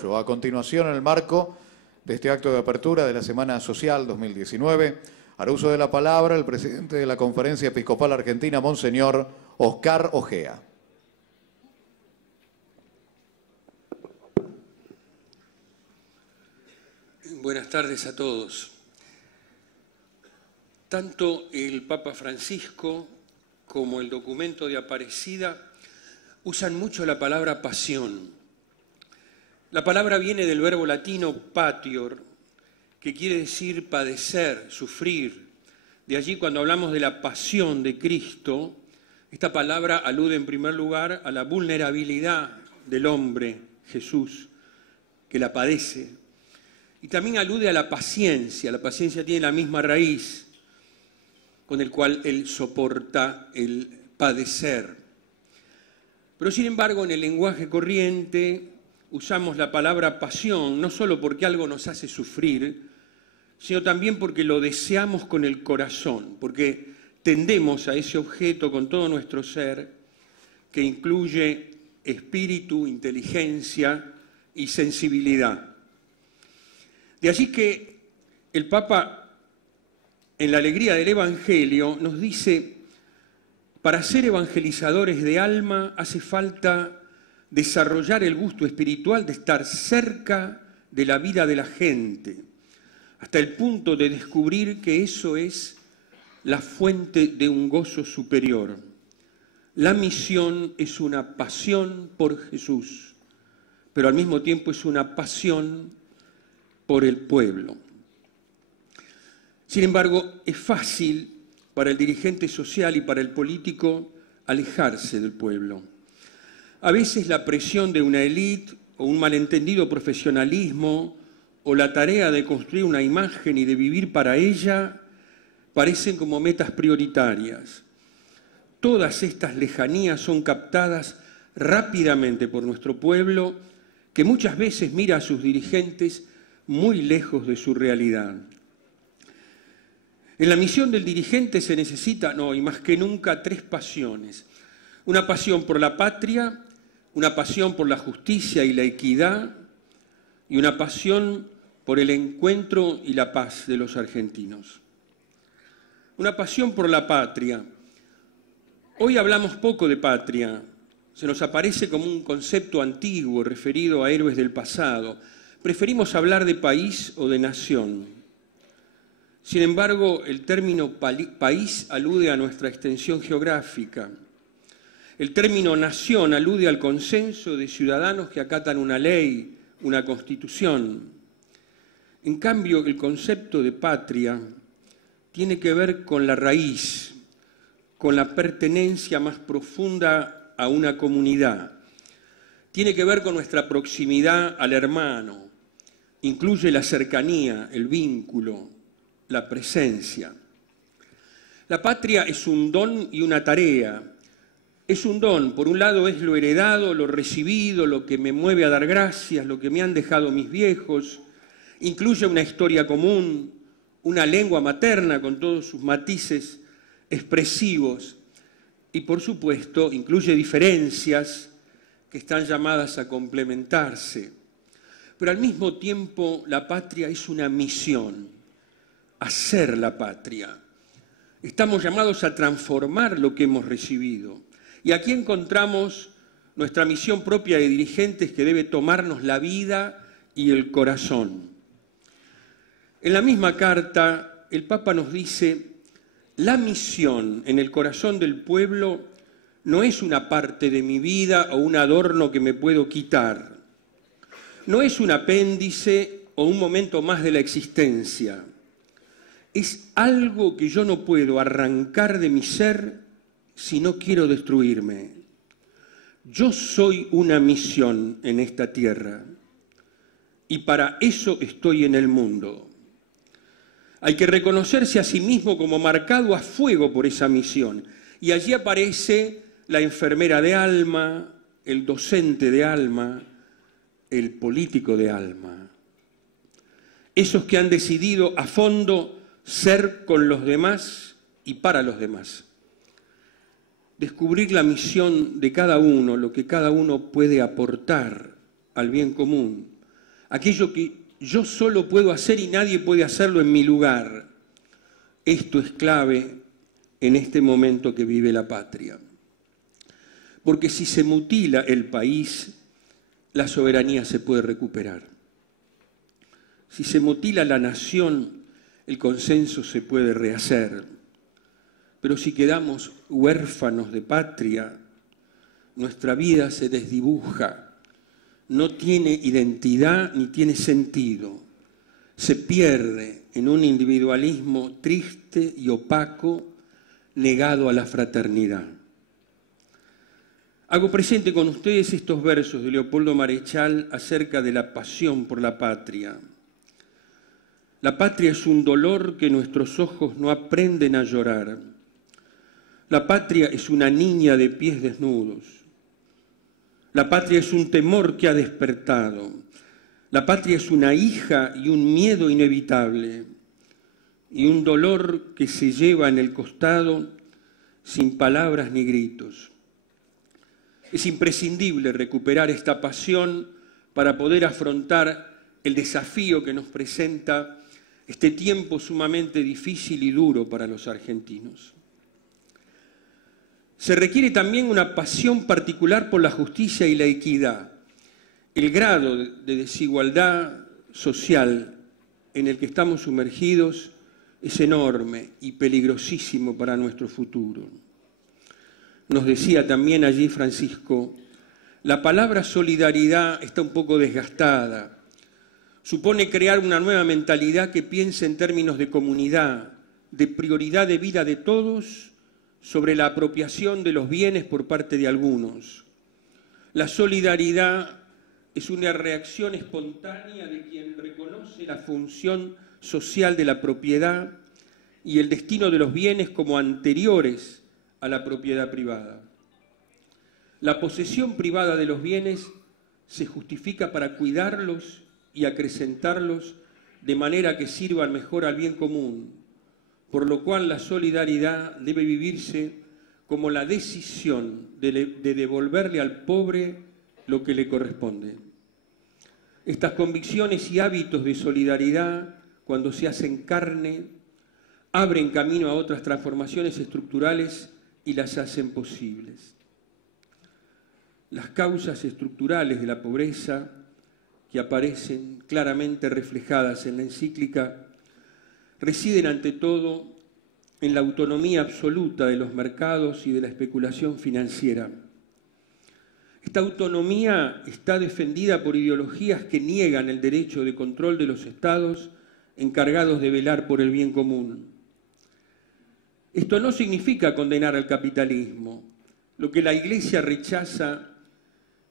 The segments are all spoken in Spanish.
A continuación, en el marco de este acto de apertura de la Semana Social 2019, hará uso de la palabra el presidente de la Conferencia Episcopal Argentina, Monseñor Oscar Ojea. Buenas tardes a todos. Tanto el Papa Francisco como el documento de Aparecida usan mucho la palabra pasión. La palabra viene del verbo latino patior, que quiere decir padecer, sufrir. De allí, cuando hablamos de la pasión de Cristo, esta palabra alude en primer lugar a la vulnerabilidad del hombre, Jesús, que la padece. Y también alude a la paciencia. La paciencia tiene la misma raíz con el cual él soporta el padecer. Pero sin embargo, en el lenguaje corriente usamos la palabra pasión no solo porque algo nos hace sufrir, sino también porque lo deseamos con el corazón, porque tendemos a ese objeto con todo nuestro ser, que incluye espíritu, inteligencia y sensibilidad. De allí que el Papa, en la alegría del Evangelio, nos dice: para ser evangelizadores de alma hace falta desarrollar el gusto espiritual de estar cerca de la vida de la gente, hasta el punto de descubrir que eso es la fuente de un gozo superior. La misión es una pasión por Jesús, pero al mismo tiempo es una pasión por el pueblo. Sin embargo, es fácil para el dirigente social y para el político alejarse del pueblo. A veces la presión de una élite o un malentendido profesionalismo o la tarea de construir una imagen y de vivir para ella parecen como metas prioritarias. Todas estas lejanías son captadas rápidamente por nuestro pueblo, que muchas veces mira a sus dirigentes muy lejos de su realidad. En la misión del dirigente se necesitan hoy más que nunca tres pasiones: una pasión por la patria, una pasión por la justicia y la equidad, y una pasión por el encuentro y la paz de los argentinos. Una pasión por la patria. Hoy hablamos poco de patria, se nos aparece como un concepto antiguo referido a héroes del pasado. Preferimos hablar de país o de nación. Sin embargo, el término país alude a nuestra extensión geográfica. El término nación alude al consenso de ciudadanos que acatan una ley, una constitución. En cambio, el concepto de patria tiene que ver con la raíz, con la pertenencia más profunda a una comunidad. Tiene que ver con nuestra proximidad al hermano. Incluye la cercanía, el vínculo, la presencia. La patria es un don y una tarea. Es un don, por un lado es lo heredado, lo recibido, lo que me mueve a dar gracias, lo que me han dejado mis viejos. Incluye una historia común, una lengua materna con todos sus matices expresivos y, por supuesto, incluye diferencias que están llamadas a complementarse. Pero al mismo tiempo la patria es una misión, hacer la patria. Estamos llamados a transformar lo que hemos recibido. Y aquí encontramos nuestra misión propia de dirigentes, que debe tomarnos la vida y el corazón. En la misma carta, el Papa nos dice: la misión en el corazón del pueblo no es una parte de mi vida o un adorno que me puedo quitar. No es un apéndice o un momento más de la existencia. Es algo que yo no puedo arrancar de mi ser si no quiero destruirme. Yo soy una misión en esta tierra y para eso estoy en el mundo. Hay que reconocerse a sí mismo como marcado a fuego por esa misión. Y allí aparece la enfermera de alma, el docente de alma, el político de alma. Esos que han decidido a fondo ser con los demás y para los demás. Descubrir la misión de cada uno, lo que cada uno puede aportar al bien común, aquello que yo solo puedo hacer y nadie puede hacerlo en mi lugar. Esto es clave en este momento que vive la patria. Porque si se mutila el país, la soberanía se puede recuperar. Si se mutila la nación, el consenso se puede rehacer. Pero si quedamos huérfanos de patria, nuestra vida se desdibuja, no tiene identidad ni tiene sentido. Se pierde en un individualismo triste y opaco, negado a la fraternidad. Hago presente con ustedes estos versos de Leopoldo Marechal acerca de la pasión por la patria. La patria es un dolor que nuestros ojos no aprenden a llorar. La patria es una niña de pies desnudos. La patria es un temor que ha despertado. La patria es una hija y un miedo inevitable y un dolor que se lleva en el costado sin palabras ni gritos. Es imprescindible recuperar esta pasión para poder afrontar el desafío que nos presenta este tiempo sumamente difícil y duro para los argentinos. Se requiere también una pasión particular por la justicia y la equidad. El grado de desigualdad social en el que estamos sumergidos es enorme y peligrosísimo para nuestro futuro. Nos decía también allí Francisco, la palabra solidaridad está un poco desgastada. Supone crear una nueva mentalidad que piense en términos de comunidad, de prioridad de vida de todos sobre la apropiación de los bienes por parte de algunos. La solidaridad es una reacción espontánea de quien reconoce la función social de la propiedad y el destino de los bienes como anteriores a la propiedad privada. La posesión privada de los bienes se justifica para cuidarlos y acrecentarlos de manera que sirvan mejor al bien común, por lo cual la solidaridad debe vivirse como la decisión de devolverle al pobre lo que le corresponde. Estas convicciones y hábitos de solidaridad, cuando se hacen carne, abren camino a otras transformaciones estructurales y las hacen posibles. Las causas estructurales de la pobreza, que aparecen claramente reflejadas en la encíclica, residen ante todo en la autonomía absoluta de los mercados y de la especulación financiera. Esta autonomía está defendida por ideologías que niegan el derecho de control de los estados encargados de velar por el bien común. Esto no significa condenar al capitalismo. Lo que la Iglesia rechaza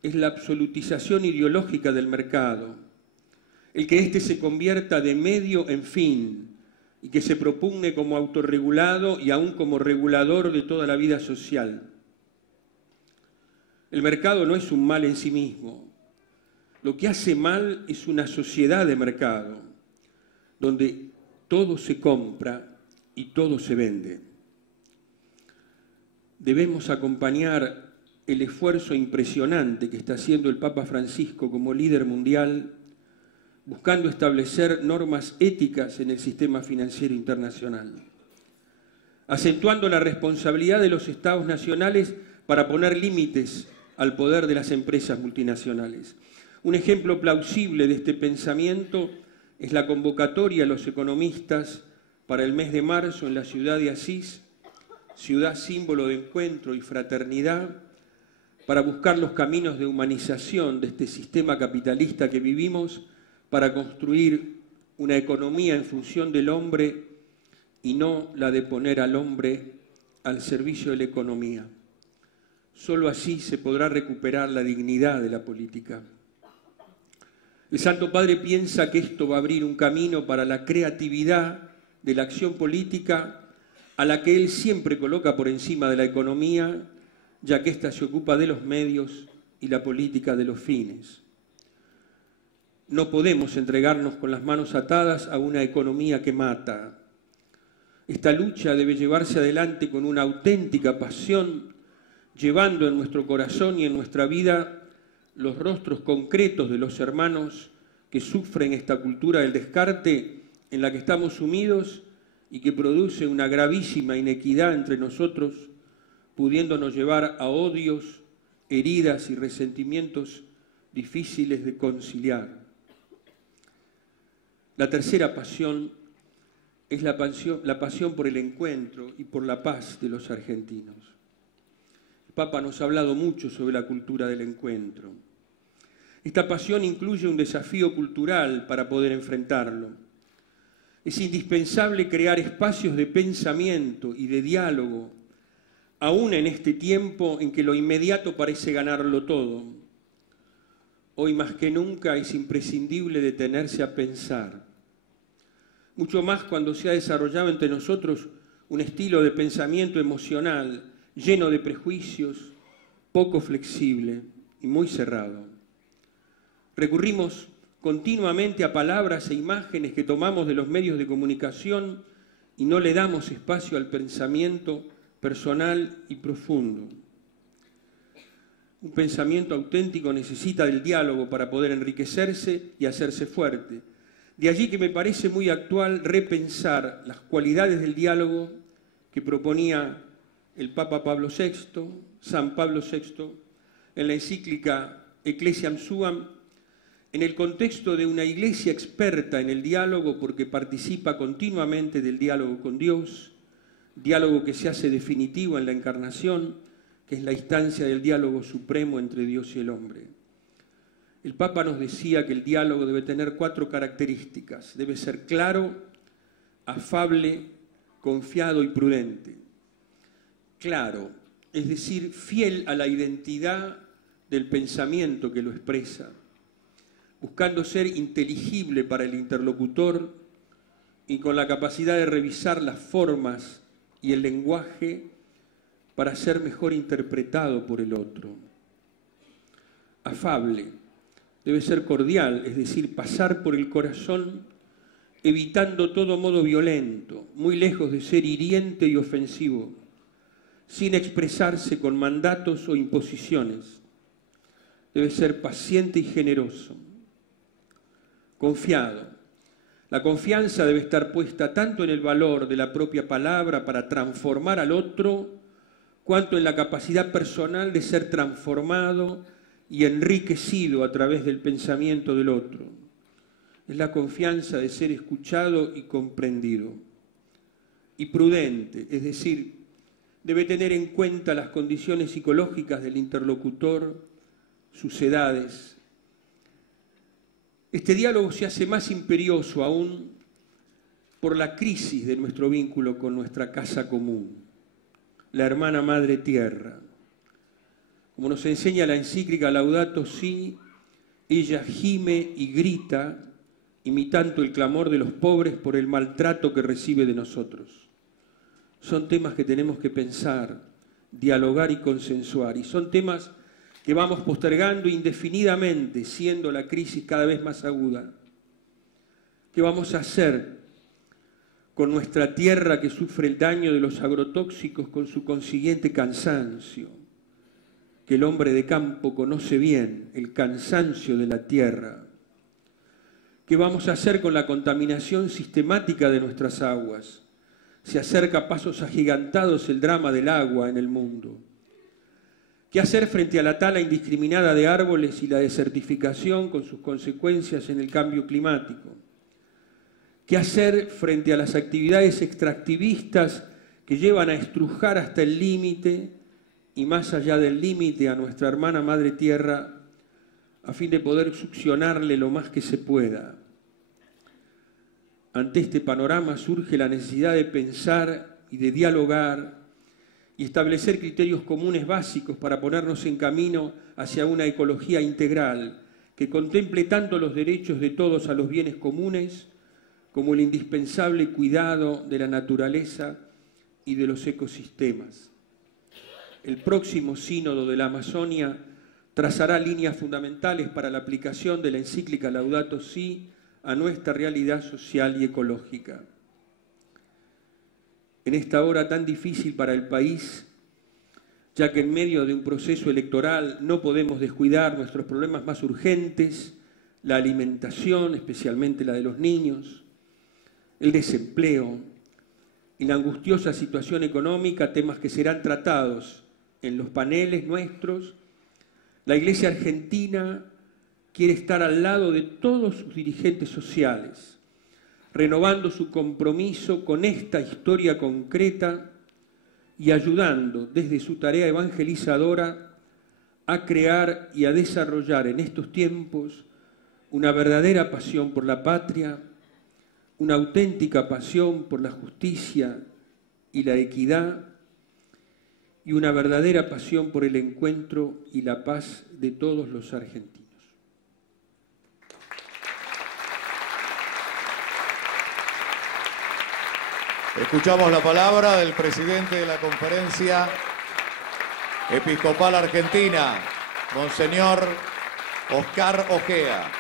es la absolutización ideológica del mercado, el que éste se convierta de medio en fin y que se propugne como autorregulado y aún como regulador de toda la vida social. El mercado no es un mal en sí mismo. Lo que hace mal es una sociedad de mercado, donde todo se compra y todo se vende. Debemos acompañar el esfuerzo impresionante que está haciendo el Papa Francisco como líder mundial, buscando establecer normas éticas en el sistema financiero internacional, acentuando la responsabilidad de los Estados nacionales para poner límites al poder de las empresas multinacionales. Un ejemplo plausible de este pensamiento es la convocatoria a los economistas para el mes de marzo en la ciudad de Asís, ciudad símbolo de encuentro y fraternidad, para buscar los caminos de humanización de este sistema capitalista que vivimos, para construir una economía en función del hombre y no la de poner al hombre al servicio de la economía. Solo así se podrá recuperar la dignidad de la política. El Santo Padre piensa que esto va a abrir un camino para la creatividad de la acción política, a la que él siempre coloca por encima de la economía, ya que ésta se ocupa de los medios y la política de los fines. No podemos entregarnos con las manos atadas a una economía que mata. Esta lucha debe llevarse adelante con una auténtica pasión, llevando en nuestro corazón y en nuestra vida los rostros concretos de los hermanos que sufren esta cultura del descarte en la que estamos sumidos y que produce una gravísima inequidad entre nosotros, pudiéndonos llevar a odios, heridas y resentimientos difíciles de conciliar. La tercera pasión es la pasión por el encuentro y por la paz de los argentinos. El Papa nos ha hablado mucho sobre la cultura del encuentro. Esta pasión incluye un desafío cultural para poder enfrentarlo. Es indispensable crear espacios de pensamiento y de diálogo, aún en este tiempo en que lo inmediato parece ganarlo todo. Hoy más que nunca es imprescindible detenerse a pensar. Mucho más cuando se ha desarrollado entre nosotros un estilo de pensamiento emocional lleno de prejuicios, poco flexible y muy cerrado. Recurrimos continuamente a palabras e imágenes que tomamos de los medios de comunicación y no le damos espacio al pensamiento personal y profundo. Un pensamiento auténtico necesita del diálogo para poder enriquecerse y hacerse fuerte. De allí que me parece muy actual repensar las cualidades del diálogo que proponía el Papa Pablo VI, San Pablo VI, en la encíclica Ecclesiam Suam, en el contexto de una iglesia experta en el diálogo porque participa continuamente del diálogo con Dios, diálogo que se hace definitivo en la encarnación, que es la instancia del diálogo supremo entre Dios y el hombre. El Papa nos decía que el diálogo debe tener 4 características. Debe ser claro, afable, confiado y prudente. Claro, es decir, fiel a la identidad del pensamiento que lo expresa, buscando ser inteligible para el interlocutor y con la capacidad de revisar las formas y el lenguaje para ser mejor interpretado por el otro. Afable, debe ser cordial, es decir, pasar por el corazón evitando todo modo violento, muy lejos de ser hiriente y ofensivo, sin expresarse con mandatos o imposiciones. Debe ser paciente y generoso. Confiado. La confianza debe estar puesta tanto en el valor de la propia palabra para transformar al otro, cuanto en la capacidad personal de ser transformado y enriquecido a través del pensamiento del otro. Es la confianza de ser escuchado y comprendido. Y prudente, es decir, debe tener en cuenta las condiciones psicológicas del interlocutor, sus edades. Este diálogo se hace más imperioso aún por la crisis de nuestro vínculo con nuestra casa común, la hermana madre tierra. Como nos enseña la encíclica Laudato Si, ella gime y grita, imitando el clamor de los pobres por el maltrato que recibe de nosotros. Son temas que tenemos que pensar, dialogar y consensuar, y son temas que vamos postergando indefinidamente, siendo la crisis cada vez más aguda. ¿Qué vamos a hacer con nuestra tierra que sufre el daño de los agrotóxicos con su consiguiente cansancio? Que el hombre de campo conoce bien, el cansancio de la tierra. ¿Qué vamos a hacer con la contaminación sistemática de nuestras aguas? Se acerca a pasos agigantados el drama del agua en el mundo. ¿Qué hacer frente a la tala indiscriminada de árboles y la desertificación con sus consecuencias en el cambio climático? ¿Qué hacer frente a las actividades extractivistas que llevan a estrujar hasta el límite y más allá del límite a nuestra hermana madre tierra a fin de poder succionarle lo más que se pueda? Ante este panorama surge la necesidad de pensar y de dialogar y establecer criterios comunes básicos para ponernos en camino hacia una ecología integral que contemple tanto los derechos de todos a los bienes comunes como el indispensable cuidado de la naturaleza y de los ecosistemas. El próximo sínodo de la Amazonia trazará líneas fundamentales para la aplicación de la encíclica Laudato Si a nuestra realidad social y ecológica. En esta hora tan difícil para el país, ya que en medio de un proceso electoral no podemos descuidar nuestros problemas más urgentes, la alimentación, especialmente la de los niños, el desempleo y la angustiosa situación económica, temas que serán tratados en los paneles nuestros. La Iglesia argentina quiere estar al lado de todos sus dirigentes sociales, renovando su compromiso con esta historia concreta y ayudando desde su tarea evangelizadora a crear y a desarrollar en estos tiempos una verdadera pasión por la patria, una auténtica pasión por la justicia y la equidad, y una verdadera pasión por el encuentro y la paz de todos los argentinos. Escuchamos la palabra del presidente de la Conferencia Episcopal Argentina, Monseñor Oscar Ojea.